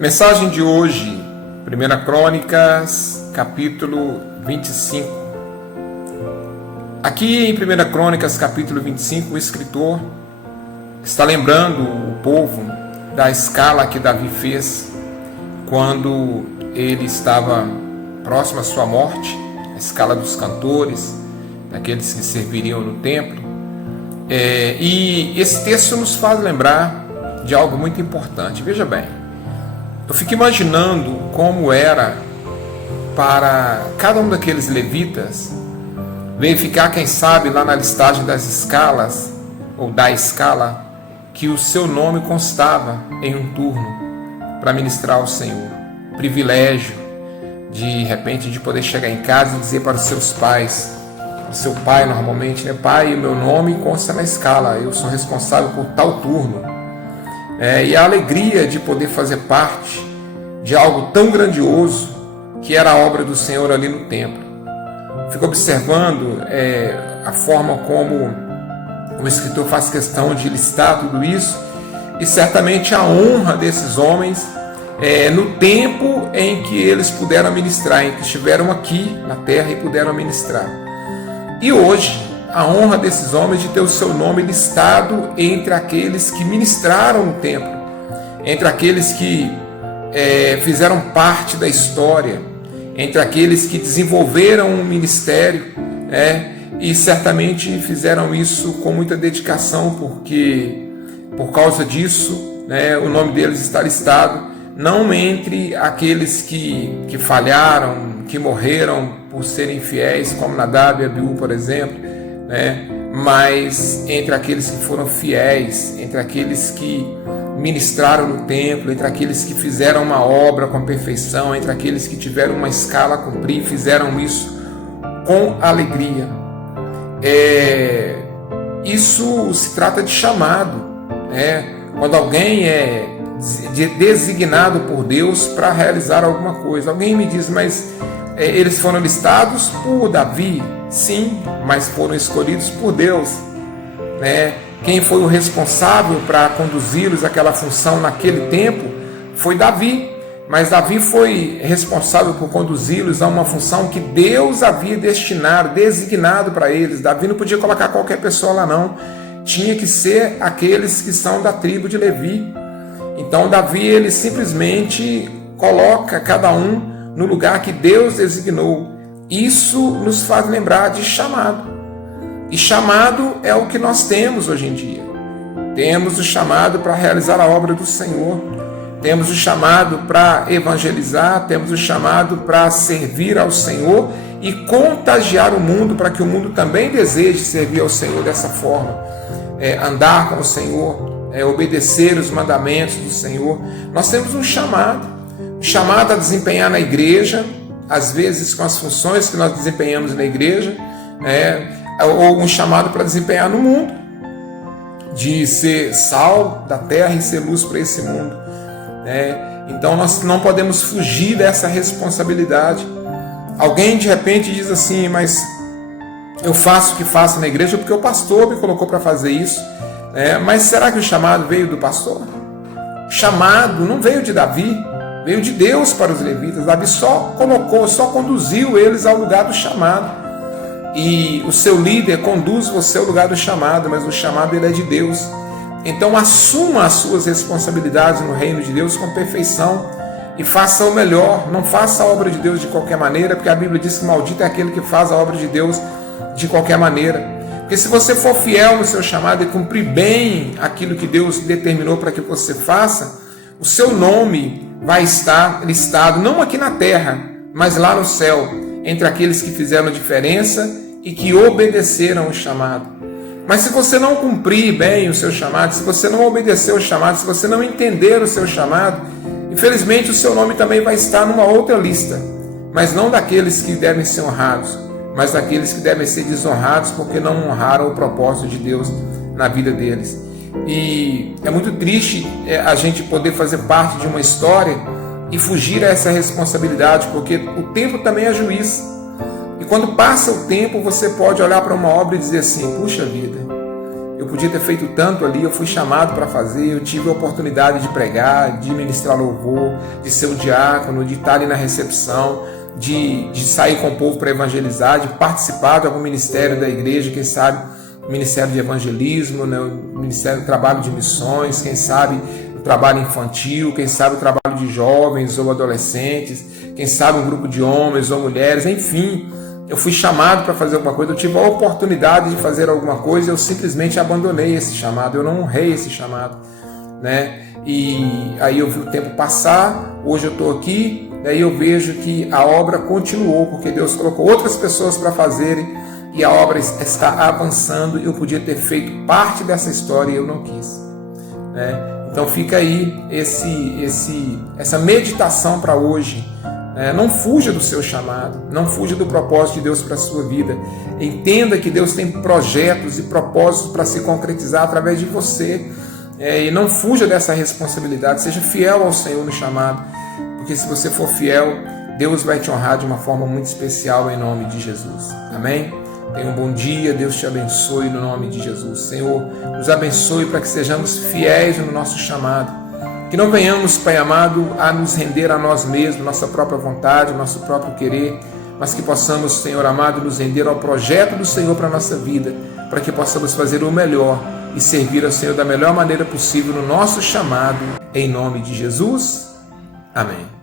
Mensagem de hoje, 1 Crônicas, capítulo 25. Aqui em 1 Crônicas, capítulo 25, o escritor está lembrando o povo da escala que Davi fez quando ele estava próximo à sua morte, a escala dos cantores, daqueles que serviriam no templo. E esse texto nos faz lembrar de algo muito importante. Veja bem, eu fico imaginando como era para cada um daqueles levitas verificar, quem sabe, lá na listagem das escalas, ou da escala, que o seu nome constava em um turno para ministrar ao Senhor. Privilégio, de repente, de poder chegar em casa e dizer para os seus pais, o seu pai normalmente, né? Pai, o meu nome consta na escala, eu sou responsável por tal turno. E a alegria de poder fazer parte de algo tão grandioso que era a obra do Senhor ali no templo. Fico observando a forma como o escritor faz questão de listar tudo isso, e certamente a honra desses homens no tempo em que eles puderam ministrar, em que estiveram aqui na terra e puderam ministrar. E hoje, a honra desses homens de ter o seu nome listado entre aqueles que ministraram no templo, entre aqueles que fizeram parte da história, entre aqueles que desenvolveram um ministério, e certamente fizeram isso com muita dedicação, porque por causa disso, o nome deles está listado, não entre aqueles que falharam, que morreram por serem fiéis, como Nadab e Abiú, por exemplo, mas entre aqueles que foram fiéis, entre aqueles que ministraram no templo, entre aqueles que fizeram uma obra com perfeição, entre aqueles que tiveram uma escala a cumprir, fizeram isso com alegria. Isso se trata de chamado, quando alguém é designado por Deus para realizar alguma coisa. Alguém me diz, mas eles foram listados por Davi? Sim, mas foram escolhidos por Deus. Quem foi o responsável para conduzi-los àquela função naquele tempo foi Davi, mas Davi foi responsável por conduzi-los a uma função que Deus havia destinado, designado para eles. Davi não podia colocar qualquer pessoa lá não, tinha que ser aqueles que são da tribo de Levi. Então Davi, ele simplesmente coloca cada um no lugar que Deus designou. Isso nos faz lembrar de chamado. E chamado é o que nós temos hoje em dia. Temos o chamado para realizar a obra do Senhor. Temos o chamado para evangelizar. Temos o chamado para servir ao Senhor e contagiar o mundo, para que o mundo também deseje servir ao Senhor dessa forma. Andar com o Senhor, obedecer os mandamentos do Senhor. Nós temos um chamado a desempenhar na igreja, às vezes com as funções que nós desempenhamos na igreja, ou um chamado para desempenhar no mundo, de ser sal da terra e ser luz para esse mundo. Então nós não podemos fugir dessa responsabilidade. Alguém de repente diz assim, mas eu faço o que faço na igreja porque o pastor me colocou para fazer isso. Mas será que o chamado veio do pastor? O chamado não veio de Davi, veio de Deus para os levitas. Davi só conduziu eles ao lugar do chamado. E o seu líder conduz você ao lugar do chamado, mas o chamado ele é de Deus. Então assuma as suas responsabilidades no reino de Deus com perfeição e faça o melhor. Não faça a obra de Deus de qualquer maneira, porque a Bíblia diz que maldito é aquele que faz a obra de Deus de qualquer maneira. Porque se você for fiel no seu chamado e cumprir bem aquilo que Deus determinou para que você faça, o seu nome vai estar listado, não aqui na terra, mas lá no céu, entre aqueles que fizeram a diferença e que obedeceram o chamado. Mas se você não cumprir bem o seu chamado, se você não obedecer o chamado, se você não entender o seu chamado, infelizmente o seu nome também vai estar numa outra lista, mas não daqueles que devem ser honrados, mas daqueles que devem ser desonrados porque não honraram o propósito de Deus na vida deles. E é muito triste a gente poder fazer parte de uma história e fugir a essa responsabilidade, porque o tempo também é juiz. E quando passa o tempo, você pode olhar para uma obra e dizer assim, puxa vida, eu podia ter feito tanto ali, eu fui chamado para fazer, eu tive a oportunidade de pregar, de ministrar louvor, de ser o diácono, de estar ali na recepção, de sair com o povo para evangelizar, de participar de algum ministério da igreja, quem sabe o ministério de evangelismo, né, o ministério do trabalho de missões, quem sabe o trabalho infantil, quem sabe o trabalho de jovens ou adolescentes, quem sabe um grupo de homens ou mulheres, enfim. Eu fui chamado para fazer alguma coisa, eu tive a oportunidade de fazer alguma coisa, eu simplesmente abandonei esse chamado, eu não honrei esse chamado, né? E aí eu vi o tempo passar, hoje eu estou aqui, e aí eu vejo que a obra continuou, porque Deus colocou outras pessoas para fazerem, e a obra está avançando, e eu podia ter feito parte dessa história e eu não quis, né? Então fica aí essa meditação para hoje. Não fuja do seu chamado, não fuja do propósito de Deus para a sua vida. Entenda que Deus tem projetos e propósitos para se concretizar através de você. E não fuja dessa responsabilidade, seja fiel ao Senhor no chamado, porque se você for fiel, Deus vai te honrar de uma forma muito especial em nome de Jesus. Amém? Tenha um bom dia, Deus te abençoe no nome de Jesus. Senhor, nos abençoe para que sejamos fiéis no nosso chamado. Que não venhamos, Pai amado, a nos render a nós mesmos, nossa própria vontade, nosso próprio querer, mas que possamos, Senhor amado, nos render ao projeto do Senhor para a nossa vida, para que possamos fazer o melhor e servir ao Senhor da melhor maneira possível no nosso chamado, em nome de Jesus. Amém.